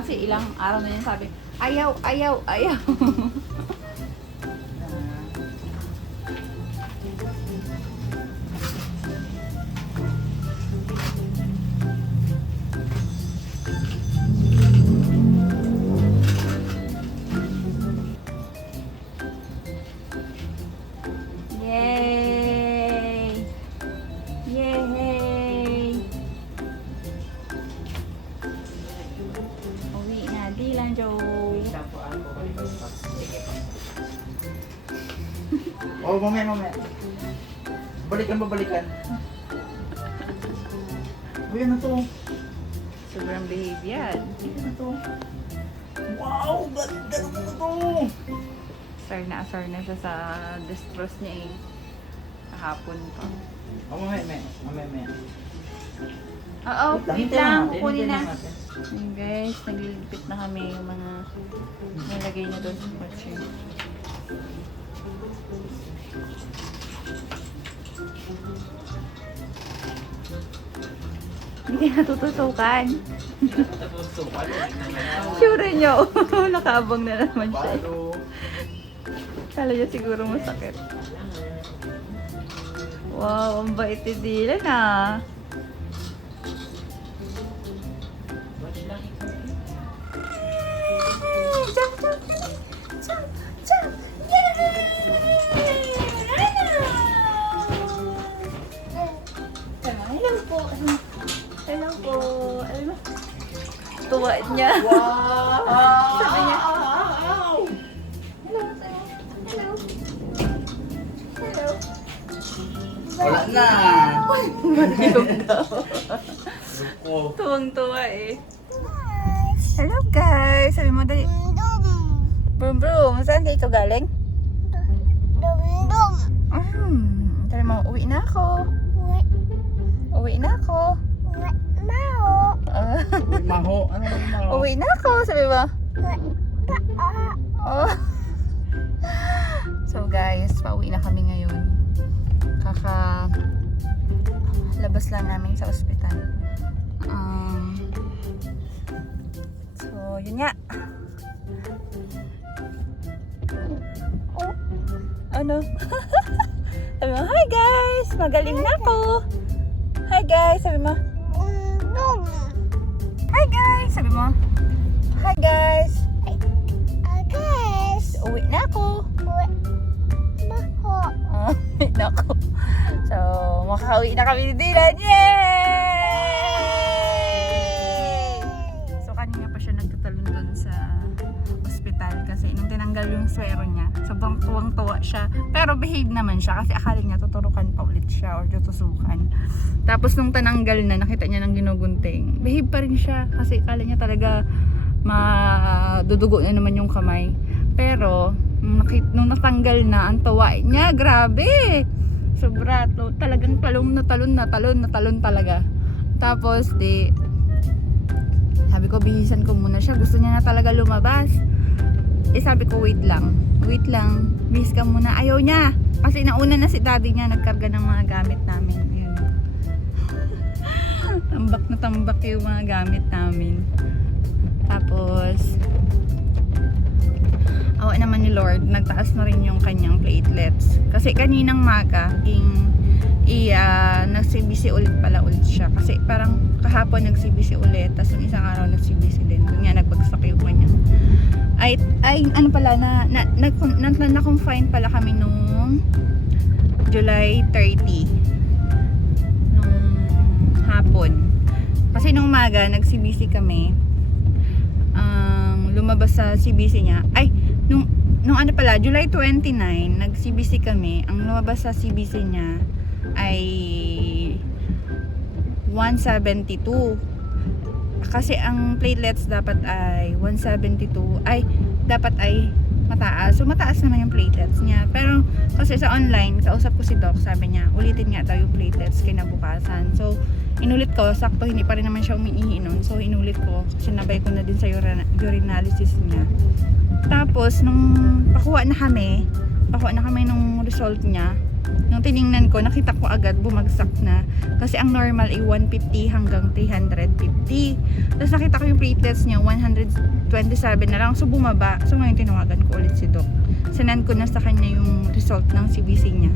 kasi ilang araw na yun sabi, ayaw, ayaw, ayaw. Yay! Yay! Uwi na, Dylan Joe. Oh, mamaya. Babalikan. Uy, ano to? Sobrang behave yan. Ano to? Wow, ganda naman na to! Asar na siya sa distros niya eh. Kahapon pa. Oh, mamaya. Oo, wait lang. Kukunin na. natin. Ayun guys, nagliligpit na kami yung mga nilagay niya doon sa kotse. Hindi natutusukan. Sure nyo. Nakaabang na naman siya. Palo. Kala niya siguro masakit. Wow, ang bait ni Dylan ah. Jump, jump, jump, jump. Hello po. Hello po. Hello. Tuwa niya. Wow! Sabi niya. Wow! Hello. Hello. Hello. Wala na! Manilog daw. Luko. Tuwang-tuwa eh. Hello guys. Sabi mo dali. Brum brum. Saan kayo galing? Sabi mo, uwi na ako. Uwi na ako. Maho. Ano yung maho? Uwi na ako. Sabi mo. Oh. So guys, pauwi na kami ngayon. Labas lang namin sa ospital. So, yun nga. Ano? Sabi mo, hi guys! Magaling na ako! Hi guys! Sabi mo, hi guys! Sabi mo, hi guys! Uwi na ako! Uwi na ako. So, makakauwi na kami ni Dylan. Yay! So, kanina pa siya nagtatalon dun sa ospital kasi nung tinanggal yung swero niya, sobrang tuwang-tuwa siya. Pero behave naman siya kasi akala niya tuturukan pa ulit siya or tutusukan. Tapos nung tinanggal na, nakita niya ng ginugunting. Behave pa rin siya kasi akala niya talaga madudugo na naman yung kamay. Pero, nung natanggal na, ang tuwa niya, grabe! Sobra, talagang talon talaga. Tapos, sabi ko, bihisan ko muna siya. Gusto niya na talaga lumabas. Sabi ko, wait lang. Bihis ka muna. Ayaw niya. Kasi nauna na si daddy niya, nagkarga ng mga gamit namin. Yun. Tambak yung mga gamit namin. Tapos, awa naman ni Lord, nagtaas na rin yung kanyang platelets. Kasi kaninang maga, nag-CBC ulit siya. Kasi parang kahapon nag-CBC ulit, tapos yung isang araw nag-CBC din. Doon nga nagbagsak yung kanyang. Ano pala, na-confine pala kami nung July 30. Nung hapon. Kasi nung maga, nag-CBC kami. Lumabas sa CBC niya. Nung ano pala, July 29, nag-CBC kami. Ang lumabas sa CBC niya ay 172. Kasi ang platelets dapat ay 172. Dapat ay mataas. So, mataas naman yung platelets niya. Pero, kasi sa online, kausap ko si Doc, sabi niya, ulitin nga daw yung platelets kinabukasan. So, inulit ko, sakto hindi pa rin naman siya umiihi nun. So, inulit ko, sinabay ko na din sa urinalysis niya. Tapos, nung pakuha na kami nung result niya, Nung tiningnan ko, nakita ko agad bumagsak na. Kasi ang normal ay 150 hanggang 350. Tapos nakita ko yung platelets niya, 127 na lang. So bumaba. So ngayon tinawagan ko ulit si Doc. Sinend ko na sa kanya yung result ng CBC niya.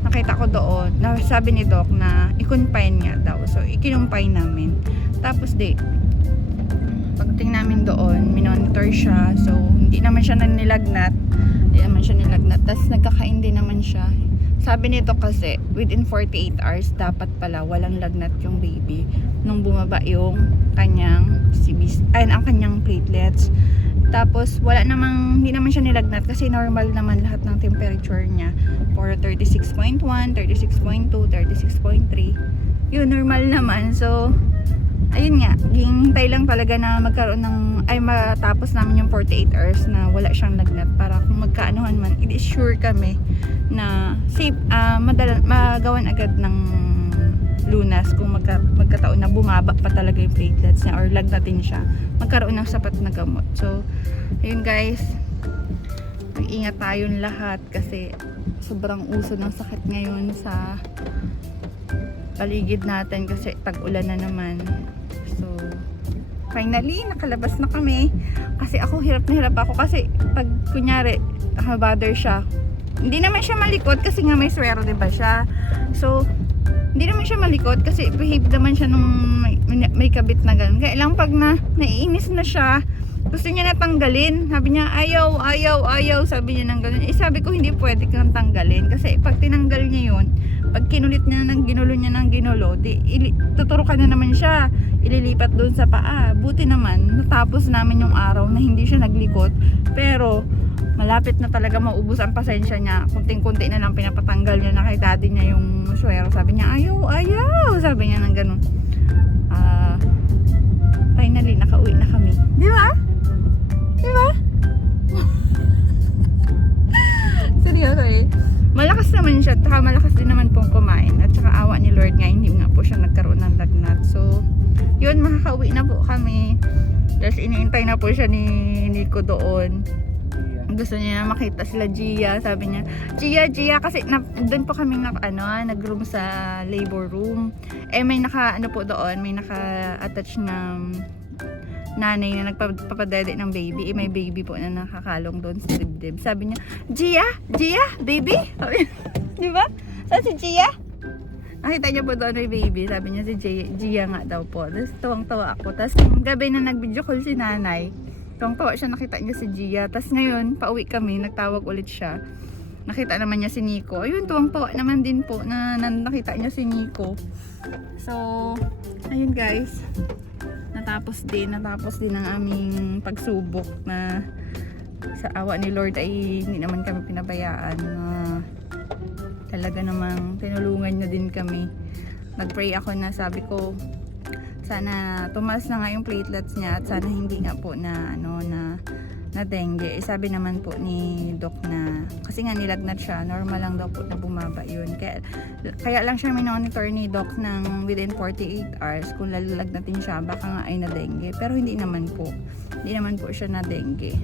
Nakita ko doon, sabi ni Doc na i-confine niya daw. So i-confine namin. Tapos pagdating namin doon, minonitor siya. So hindi naman siya nilagnat. Tapos nagkakain din naman siya. Sabi nito kasi, within 48 hours, dapat pala walang lagnat yung baby nung bumaba yung kanyang CBC, ang kanyang platelets. Tapos, hindi naman siya nilagnat kasi normal naman lahat ng temperature niya. For 36.1, 36.2, 36.3. Yun, normal naman. So, ayun nga, hintay lang talaga na matapos namin yung 48 hours na wala siyang lagnat para kung magkaanuhan man, i-sure kami na safe, magawan agad ng lunas kung magkataon na bumaba pa talaga yung platelets niya or lagnatin siya, magkaroon ng sapat na gamot. So, ayun guys, mag-ingat tayong lahat kasi sobrang uso ng sakit ngayon sa paligid natin kasi tag-ulan na naman. So, finally, nakalabas na kami. Kasi ako, hirap na hirap ako. Kasi, pag kunyari, bother siya. Hindi naman siya malikot kasi nga may swero, diba siya? So, hindi naman siya malikot kasi behave naman siya nung may kabit na gano'n. Kaya lang pag naiinis na siya, gusto niya natanggalin. Sabi niya, ayaw. Sabi niya ng gano'n. Sabi ko, hindi pwede kang tanggalin. Kasi pag tinanggal niya yun, pag kinulit niya ng ginulo, tuturukan na naman siya. Ililipat doon sa paa. Buti naman, natapos namin yung araw na hindi siya naglikot. Pero, malapit na talaga maubos ang pasensya niya. Kunting-kunti na lang pinapatanggal niya na kay daddy niya yung swero. Sabi niya, ayaw. Sabi niya ng ganun. Finally, nakauwi na kami. Di ba? Seryoso eh. Malakas naman siya. At malakas din naman pong kumain. At saka awa ni Lord nga, hindi nga po siya nagkaroon ng lagnat. So, yun, makakauwi na po kami. Tapos iniintay na po siya ni Nico doon. Gusto niya na makita sila Gia. Sabi niya, Gia, kasi doon po kami nag-room sa labor room. May naka-attach ng nanay na nagpapadede ng baby. May baby po na nakakalong doon sa dibdib. Sabi niya, Gia, baby? Di ba? Saan si Gia? Nakita niya po doon may baby. Sabi niya si Gia nga daw po. Tapos tuwang-tawa ako. Tapos gabi na nag-video call si nanay, tuwang-tawa siya, nakita niya si Gia. Tapos ngayon, pauwi kami, nagtawag ulit siya. Nakita naman niya si Nico. Ayun, tuwang-tawa naman din po na nakita niya si Nico. So, ayun guys. Natapos din ang aming pagsubok na sa awa ni Lord ay hindi naman kami pinabayaan. Talaga namang tinulungan niya din kami. Nag-pray ako na sabi ko, sana tumaas na nga yung platelets niya at sana hindi nga po na dengue. Sabi naman po ni Doc na kasi nga nilagnat siya, normal lang daw po na bumaba yun. Kaya lang siya minonitor ni Doc ng within 48 hours kung lalagnatin siya, baka nga ay na dengue. Pero hindi naman po siya na dengue.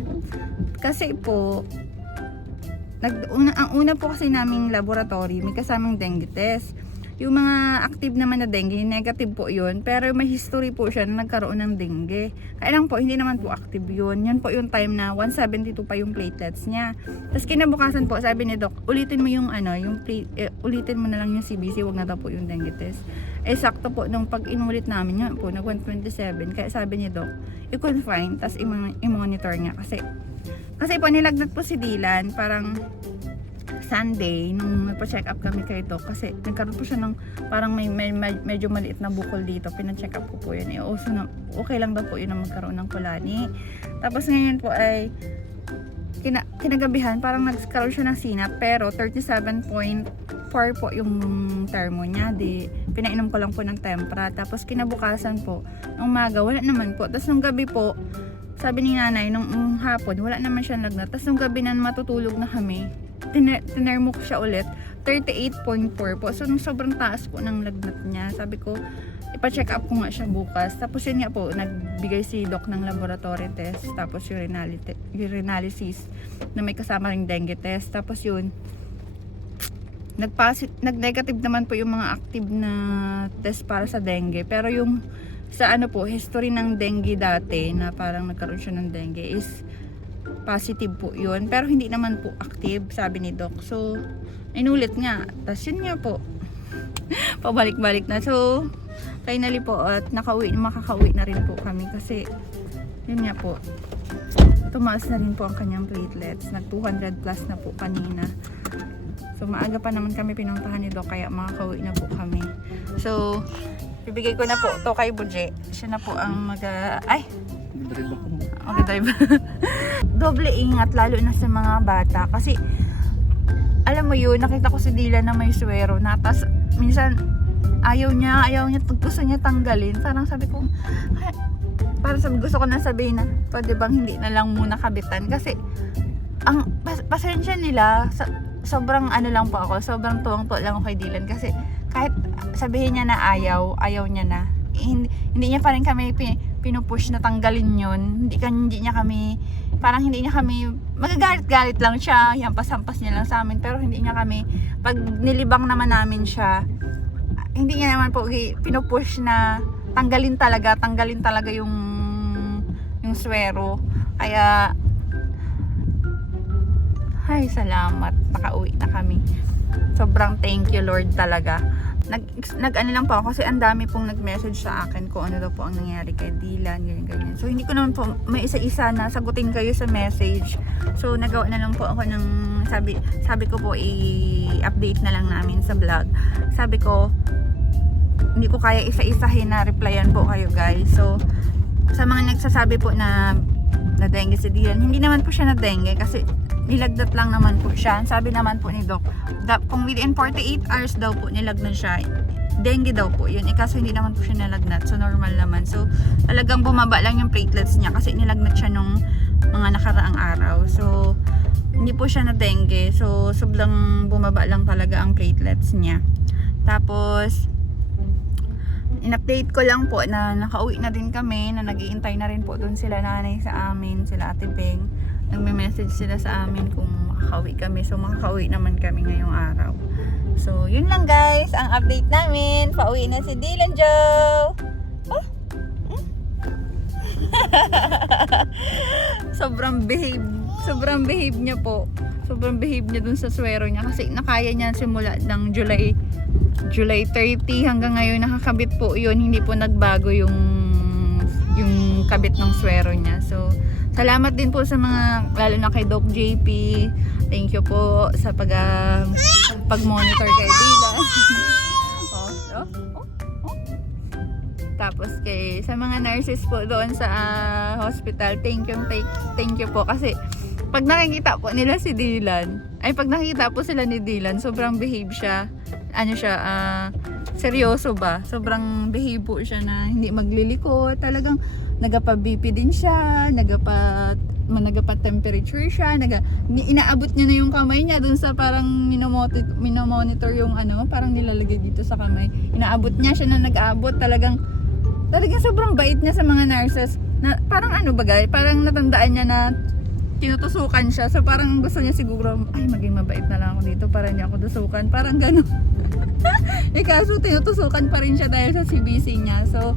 Kasi po ang una po kasi naming laboratory, may kasamang dengue test. Yung mga active naman na dengue, negative po yun. Pero may history po siya na nagkaroon ng dengue. Kaya lang po, hindi naman po active yun. Yun po yung time na 172 pa yung platelets niya. Tapos kinabukasan po, sabi ni Doc, ulitin mo yung ulitin mo na lang yung CBC, wag na daw po yung dengue test. Sakto po, nung pag inulit namin yun po, nag 127. Kaya sabi ni Doc, i-confine, tapos i-monitor niya. Kasi po, nilagnat po si Dylan, parang Sunday, nung nagpa-check up kami kay Doc, kasi nagkaroon po siya ng parang medyo maliit na bukol dito. Pina-check up ko po yun. Okay lang daw po yun na magkaroon ng kulani. Tapos ngayon po ay kinagabihan, parang nagkaroon siya ng sinap, pero 37.4 po yung termo niya. Pinainom ko lang po ng tempra. Tapos kinabukasan po, nung umaga, wala naman po. Tapos nung gabi po, sabi ni nanay, nung hapon, wala naman siya lagnat. Tapos nung gabi na matutulog na kami, tinermo ko siya ulit, 38.4 po. So, nung sobrang taas po ng lagnat niya, sabi ko, ipa-check up ko nga siya bukas. Tapos yun nga po, nagbigay si Doc ng laboratory test, tapos urinalysis na may kasama ring dengue test. Tapos yun, nag-negative naman po yung mga active na test para sa dengue. Pero yung sa ano po, history ng dengue dati na parang nagkaroon siya ng dengue is positive po yun. Pero hindi naman po active, sabi ni Doc. So, inulit nga. Tapos yun nga po. Pabalik-balik na. So, finally po, at makakauwi na rin po kami kasi yun nga po. Tumaas na rin po ang kanyang platelets. Nag 200 plus na po kanina. So, maaga pa naman kami pinuntahan ni Doc, kaya makakauwi na po kami. So, bibigay ko na po to kay Buje. Siya na po ang mag-drive. Doble ingat, lalo na sa mga bata. Kasi, alam mo yun, nakita ko si Dylan na may swero na. Tas, minsan, ayaw niya, gusto niya tanggalin. Parang sabi ko, gusto ko na sabihin na, pwede bang hindi na lang muna kabitan. Kasi, ang pasensya nila, sobrang ano lang po ako, sobrang tuwang-tuwa lang ako kay Dylan kasi kahit sabihin niya na ayaw niya na, hindi niya pa rin kami pinupush na tanggalin yun, hindi niya kami, parang hindi niya kami, magagalit-galit lang siya, hampas-hampas niya lang sa amin, pero hindi niya kami, pag nilibang naman namin siya, hindi niya naman po pinupush na tanggalin talaga yung swero, kaya ay, salamat. Nakauwi na kami. Sobrang thank you, Lord, talaga. Nag-ano lang po ako kasi ang dami pong nag-message sa akin kung ano daw po ang nangyari kay Dylan, ganyan. So, hindi ko naman po may isa-isa na sagutin kayo sa message. So, nagawa na lang po ako ng sabi ko po i-update na lang namin sa vlog. Sabi ko, hindi ko kaya isa-isahin na replyan po kayo, guys. So, sa mga nagsasabi po na dengue si Dylan, hindi naman po siya na dengue kasi nilagdat lang naman po siya. Sabi naman po ni Doc, kung within 48 hours daw po nilagnan siya, dengue daw po yun. Kaso hindi naman po siya nalagnat. So, normal naman. So, talagang bumaba lang yung platelets niya kasi nilagnat siya nung mga nakaraang araw. So, hindi po siya na dengue. So, sobrang bumaba lang talaga ang platelets niya. Tapos, in-update ko lang po na nakauwi na din kami, na nag-iintay na rin po doon sila nanay sa amin, sila Ate Beng. Nagme-message sila sa amin kung makakauwi kami. So, makakauwi naman kami ngayong araw. So, yun lang guys, ang update namin. Pauwi na si Dylan Joe. Oh. Sobrang behave niya po. Sobrang behave niya dun sa swero niya kasi nakaya niya simula ng July 30 hanggang ngayon nakakabit po yun. Hindi po nagbago yung kabit ng swero niya. So, salamat din po sa mga, lalo na kay Doc JP. Thank you po sa pag-monitor kay Dylan. Tapos sa mga nurses po doon sa hospital, thank you po kasi pag nakikita po nila si Dylan, pag nakikita po sila ni Dylan, sobrang behave siya. Seryoso ba? Sobrang behave po siya na hindi magliliko. Talagang nagapa-BP din siya, nagapa-temperature siya, inaabot niya na yung kamay niya dun sa parang minomonitor yung parang nilalagay dito sa kamay. Inaabot niya siya na nag-aabot. Talagang sobrang bait niya sa mga nurses. Na, parang parang natandaan niya na tinutusukan siya. So parang gusto niya siguro, maging mabait na lang ako dito para niya ako tusukan. Parang gano'n. Kaso tinutusukan pa rin siya dahil sa CBC niya. So,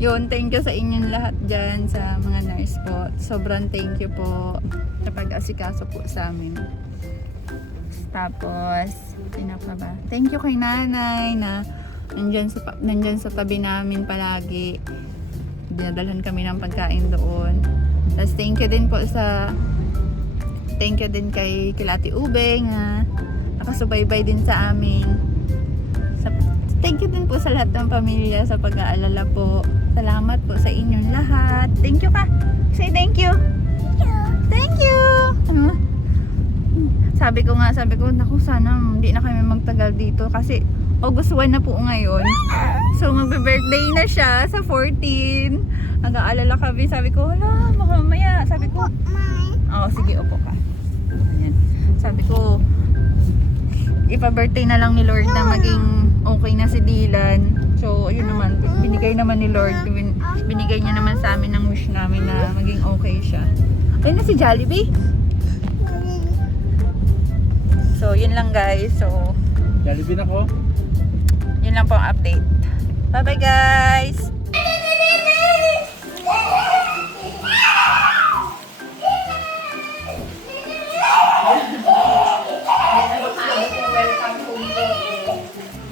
yun, thank you sa inyong lahat dyan, sa mga nurse po. Sobrang thank you po sa pag-asikaso po sa amin. Tapos, pa ba? Thank you kay nanay na nandyan sa tabi namin palagi. Dinadalhan kami ng pagkain doon. Tapos thank you din kay Ate Ubeng na nakasubaybay din sa amin. Thank you din po sa lahat ng pamilya sa pag-aalala po. Salamat po sa inyong lahat. Thank you ka. Say thank you. Thank you. Sabi ko, naku, sana hindi na kami magtagal dito kasi August 1 na po ngayon. So, magbe-birthday na siya sa 14. Nag-aalala kami. Sabi ko, hala, baka mamaya. Sabi ko, sige, upo ka. Ayan. Sabi ko, ipa-birthday na lang ni Lord na maging okay na si Dylan. So, ayun naman, binigay naman ni Lord. Binigay niya naman sa amin ang wish namin na maging okay siya. Ayun na si Jollibee. So, yun lang guys. So, Jollibee na ko. yun lang po ang update. Bye-bye guys!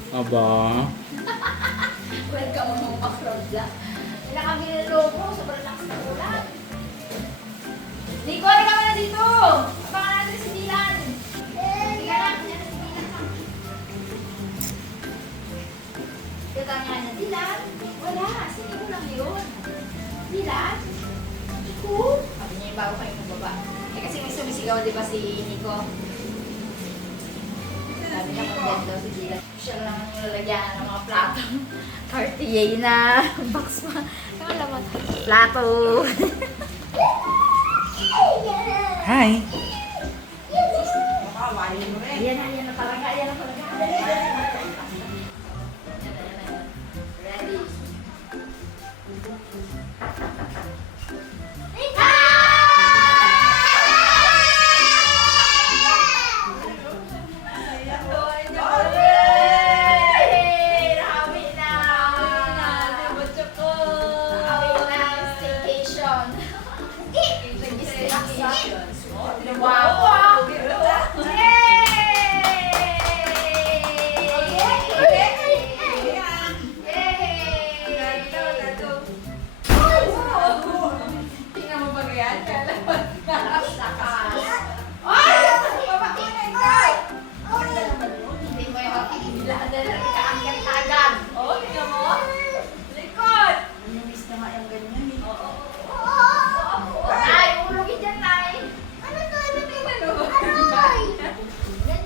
Aba. Welcome home, Makrodla. Wala kami ng logo, sobrang lakas ng ulan. Nico, ano kami na dito? Abangan natin si Dylan. Tiga lang, yan si Dylan. Kita niya na, Dylan? Wala, si Nico lang yun. Dylan? Nico? Sabi niya yung bago kayo baba. Eh kasi may sumisigaw, di ba si Nico? Sabi niya kung daw si Dylan. Siya lang ang nilalagyan ng mga plato. Cartier na box pa. Ano laman? Plato. Hi. Ayan na talaga. Ayan na talaga. Ready. Wow! Tingnan mo ba yan? Hindi mo yung mapigilan na kaangkat agad. Oh, tingnan mo. Likod! Namiss na nga yung ganyan eh. Nay, ulugin dyan, Nay. Ano to?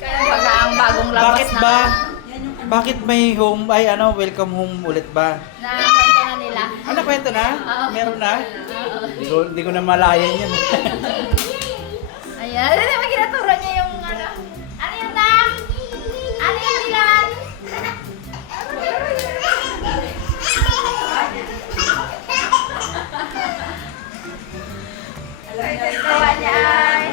Kaya baga ang bagong labas Bakit na. ba? Bakit may home, ay ano, welcome home ulit ba? Nakwento na nila. Ano kwento na? Oo. Meron na? Hindi ko na malayan yan. Ayan, ano naman ginaturo niya yung ano? Ano yung tam? Ano yung Dylan? Tawa niya ay.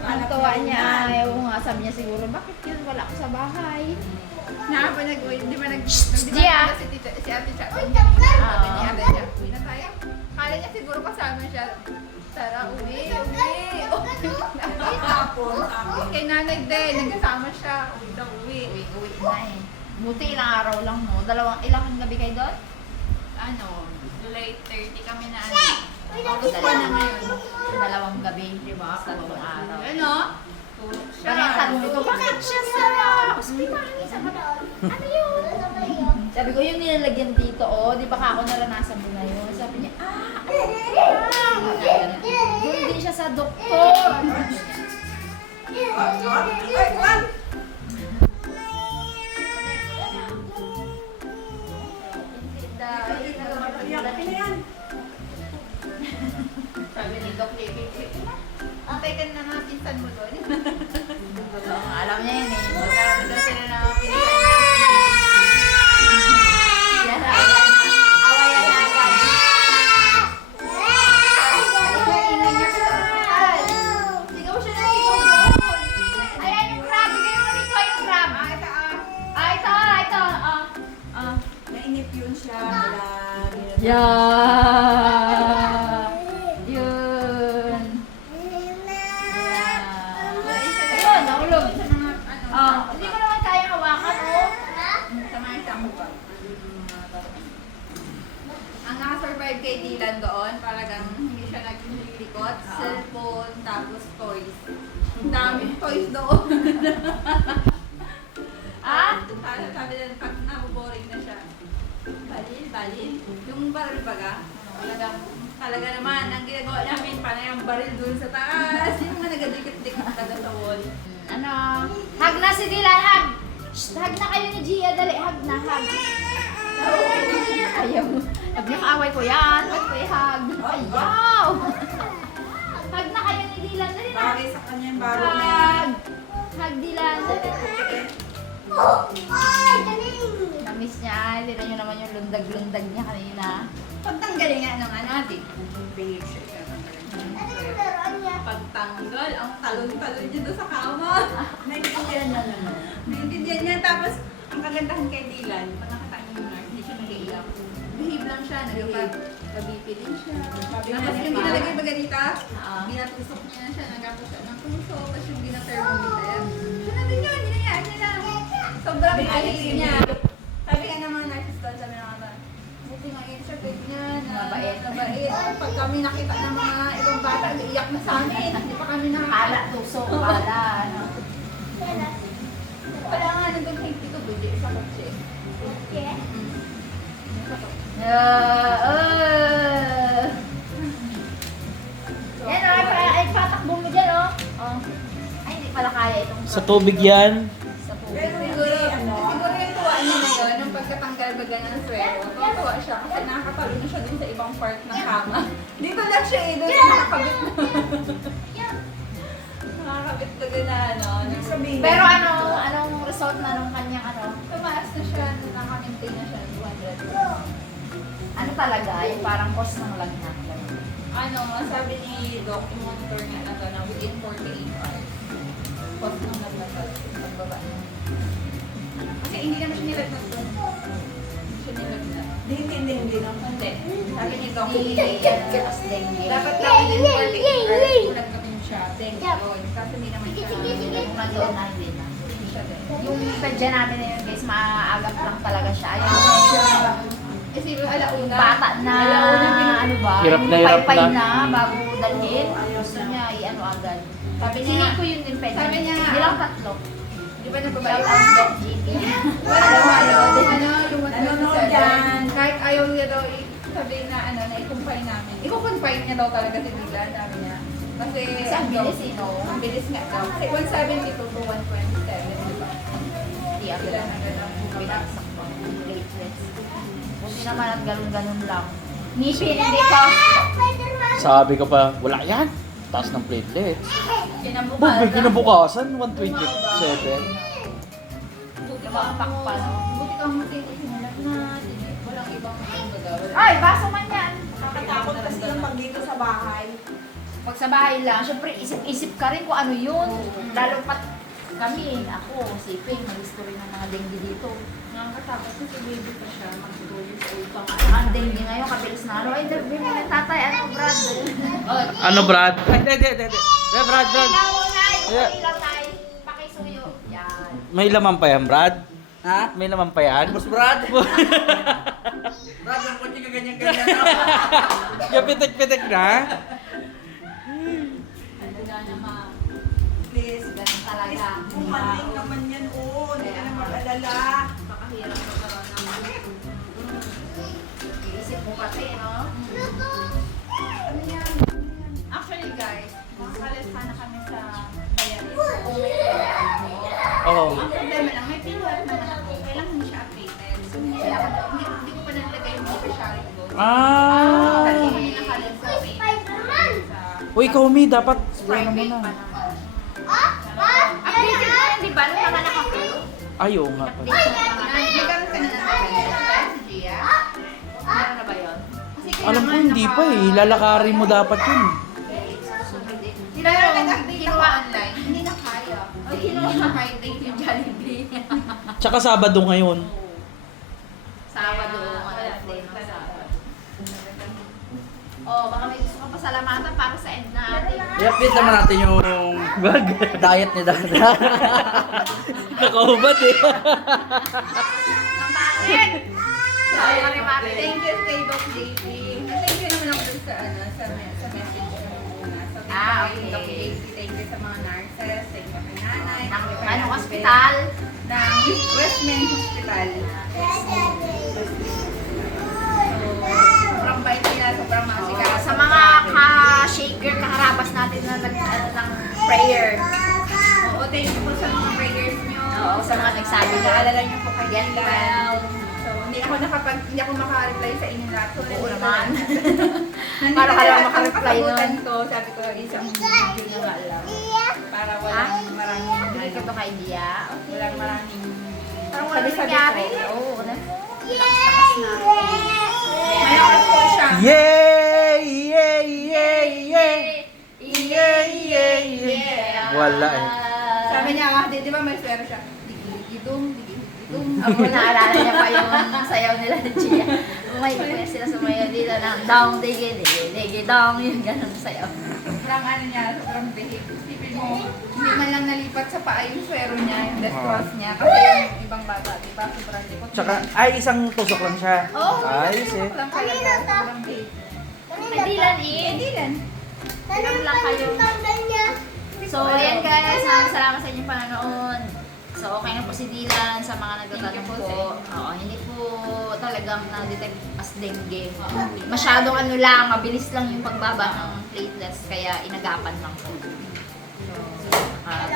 Ang tawa niya ay, oo nga, sabi niya siguro, bakit yun wala ako sa bahay? Di ba Gia! si Ate Chat? Oo. Uwi na tayo. Kala niya siguro kasama siya. Tara, uwi. Kay nanay din, nagkasama siya. Uwi daw, uwi. Uwi na eh. Buti ilang araw lang, no? Ilang gabi kayo doon? Ano, late 30 kami na ano. August pa na ngayon. Dalawang gabi, di ba? Sa buong araw. Ano? Tulog siya. Kaya sabi ko, bakit siya sa ospital? Sabi ko, ano yun? Sabi ko, yung nilalagyan dito, oh, di ba ka ako naranasan mo na yun? Sabi niya, doon din siya sa doktor. Sabi ni Doc Levi, Antay ka na mga pinsan mo doon. alam niya yun eh. Magkaroon daw sila ng mga pinsan. Yan, awayan na agad. Ingay niya sa ospital. Sigaw siya na sigaw doon. Ayan yung crab. Bigay mo dito yung crab. Ito. Nainip yun siya. Yeah. Yun. Ayun, nahulog. Hindi mo naman kaya hawakan, oh. Ang nakasurvive kay Dylan doon, talagang hindi siya naglilikot. Cellphone, tapos toys. Ang daming toys doon. Sabi na, pag nabuboring na siya, balil. Yung baril baga, talaga naman, ang ginagawa namin, panay ang baril doon sa taas. Yung mga nagadikit-dikit taga sa wall. Ano? Hug na si Dylan, hug! Shh, hug na kayo ni Gia, dali, hug na, hug. Ayaw. Sabi niya, kaaway ko yan. Ba't ko i-hug? Ayaw! Hug na kayo ni Dylan, dali na. Bagay sa kanya yung baro na yan. Hug! Hug Dylan, dali. Namiss niya. Tira niyo naman yung lundag-lundag niya kanina. Pagtanggalin nga ng ano natin. Behave siya. Pagtanggal, ang talon-talon niya doon sa kama. Naintindihan na naman. Naintindihan niya. Tapos, ang kagandahan kay Dylan, pag nakatain yung nurse, hindi siya nag-iiyak. Behave lang siya, nag-BP din siya. Tapos yung ginalagay ba ganita, ginatusok niya siya, nagapos siya ng puso, tapos yung gina-thermometer. Siya na din yun, ginayaan niya lang. Sobrang ayos niya. Sabi nga ng mga nurses doon, sabi ng mga buti nga yun siya, pwede niya na Mabait. mabait. Pag kami nakita ng mga ibang bata, iiyak na sa amin. Hindi pa kami Ala, tuso, ala, ano. Wala nga, nandun kay Tito, pwede sa kotse. Yan o, ay patakbo mo dyan o. Ay, hindi pala kaya itong Sa tubig yan. sa Pero tubig. siguro yung tuwa niya na yun, nung pagkatanggal baga ng swero, tuwa siya kasi nakakatalo na siya dun sa ibang part ng kama. Dito lang siya eh, dun sa nakakabit na. Nakakabit baga na ano. Pero anong result na nung kanyang ano? Tumaas na siya, nakamintain na siya, 200. Ano talaga, yung parang cost ng lagnat. Ano, sabi ni Doc, i-monitor nga na to na within 48 hours. Pag nung nagbaba niya. Kasi hindi naman siya nilagnat doon. Hindi siya nilagnat. Hindi na. Hindi. Sabi ni Doc, Hindi yan as dengue. dapat lang within 48 hours kulang kami siya. Dengue yun. Kasi hindi naman siya. Kung nandoon na hindi na. Hindi siya din. Yung pedya namin na yun guys, maaagap lang talaga siya. Ayaw Kasi alauna. bata na, ano ba? Hirap na, yung hirap paypay na. na bago dalhin. Gusto niya i-ano agad. Sabi niya, Hindi ko yun din pwede. Sabi niya, Hindi lang tatlo. di ba Shout nababae? out Doc GT. Yung Nanonood yan. kahit ayaw niya daw sabihin na ano, na i-confine namin. I-confine niya daw talaga si Dylan, sabi niya. Kasi, Kasi ang bilis eh, no? Ang bilis nga daw. Kasi 172 to 127, di ba? Hindi ako Sila lang. na gano'n. Binaksak ko. Platelets. Buti naman at ganun-ganun lang. Nipin, hindi ko. Sabi ko pa, wala yan. Taas ng platelets. Kinabukasan. Kinabukasan, 127. Buti Lumampak pa, no? Buti kang matitinulad na. Walang ibang ano daw. Ay, baso man yan. Nakakatakot kasi yung pag dito sa bahay. Pag sa bahay lang, syempre isip-isip ka rin kung ano yun. Lalo pat kami, ako, si Ping, mag-gusto rin ng mga dengue dito. Nakakatakot kasi baby pa siya. Mag-2 years old pa nga. Ang dengue ngayon, kabilis na araw. Ay, interview mo ng tatay, ano, Brad? Oh, Ano, Brad? Hindi. Brad. ilaw na, Yeah. ilaw na, pakisuyo. Yan. May laman pa yan, Brad? Ha? May laman pa yan? Boss Brad? Brad, ang kotse ka ganyan-ganyan. Pitik-pitik na? Talaga naman. Please. Ganun talaga. Pumaling naman yan, oh. Hindi ka na mag-alala. Pakahirap ko karoon ng iisip mo pati, no? Ano yan? Actually guys, makakalit sana kami sa bayarin. Kung may bayarin mo. Oo. Ang problema lang, may pinwat naman ako. Kailangan hindi siya updated. So hindi ko pa nalagay yung beneficiary ko. Kasi Ah. hindi nakalit sa payment. Uy, Komi, dapat Private ano mo pa na. naman. Updated mo yan, di ba? Nung mga nakapalo. Ay, oo nga pala. Nagkaroon ka na ng payment. Si Gia. Meron na ba yun? Kasi Alam ko kailangan hindi pa eh. Lalakarin mo dapat yun. Pero nag-update ako online. Hindi na kaya. O kinuha na kahit date yung Jollibee. Tsaka Sabado ngayon. Sabado, update na Sabado. Oh, baka may gusto kang pasalamatan para sa end na ating. I-update naman natin yung diet ni Dada. Nakaubad eh. Ang pangit! Ay, mari-mari. Thank you kay Doc JP. Thank you naman ako dun sa message mo muna. So, Ah, thank you kay Doc okay. JP. Thank you sa mga nurses. Thank you kay nanay. Ng thank you kay anong husband. ospital? Ng Westman Hospital. Sobrang bait nila. Sobrang masika. Sa mga ka-shaker, kaharabas natin na nag-ano ng prayer. Oo, thank you po sa mga prayers nyo. Oo, sa mga nagsabi na. Naalala nyo po kay Get Dylan. well. So, hindi ako maka-reply sa inyo lahat. So, Oo naman. Nandito Para ka lang lahat ang maka-reply nun. kasagutan ko. Sabi ko, isang video na nga lang. Para walang maraming, Hindi ko to kay Dia. walang maraming Parang wala Sabi-sabi nangyari. ko. Oo, wala. Malakas po siya. Yay! Yay! Yay! Yay! Yay! Yay! Yay! Wala eh. Sabi niya nga, di ba may swero siya? Digi-digi-dum, digi-digi-dum. Ako naalala niya pa yung sayaw nila ni Gia. Umay sila sumayaw dito ng down, digi, digi, digi, down. Yung ganun sayaw. Sobrang ano niya, sobrang behave. Isipin mo, hindi man lang nalipat sa paa yung swero niya, yung death cross niya. Kasi yung ibang bata, di ba? Sobrang lipot. Tsaka, ay, isang tusok lang siya. Oo. Ayos eh. Lang talaga, sobrang behave. Nadilan eh. Dilan. Ilan lang kayo. So, ayan guys. Salamat sa inyong panonood. So, okay na po si Dylan sa mga nagtatanong po. Oo, hindi po talagang na-detect as dengue. Masyadong ano lang, mabilis lang yung pagbaba ng platelets, kaya inagapan lang po. So,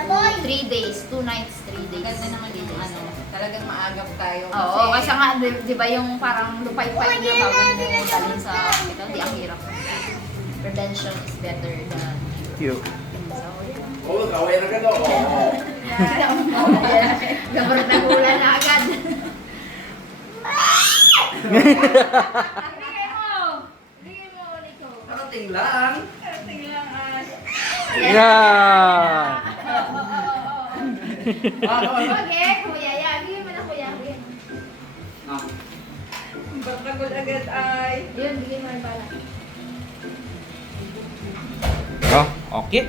3 days, 2 nights, 3 days. Ganda naman yung ano, talagang maagap tayo. Oo, kasi nga, di ba yung parang lupay-pay niya bago mo dalhin sa hospital, di ang hirap. Prevention is better than Cute. so, yun. Oo, kaway na ka daw. Gabar na hula na agad. Bigay mo! Bigay mo, Nico. Parating lang. Tingnan Yan! Okay, kuya. Yeah, bigay mo na kuya. Bigay mo. Bagagod agad ay. Yun, bigay mo yung bala. Oh, okay.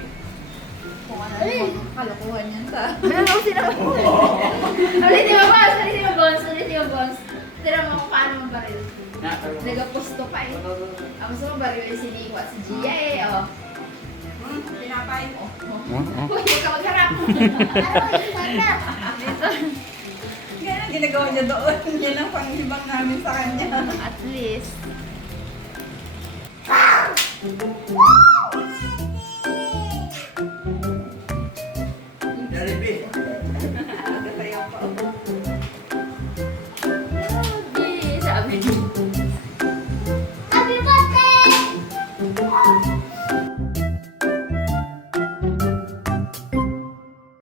Kung ano yung Kalokohan yan sa... Ano sila ba? Ulitin mo, boss! Ulitin mo, boss! Ulitin mo, boss! Tira mo kung paano magbaril. Nagapusto pa eh. Ang gusto mo baril si Nico at si Gia eh, oh. Tinapay mo. Uy, huwag ka magharap. Ganyan ginagawa niya doon. Yan ang pang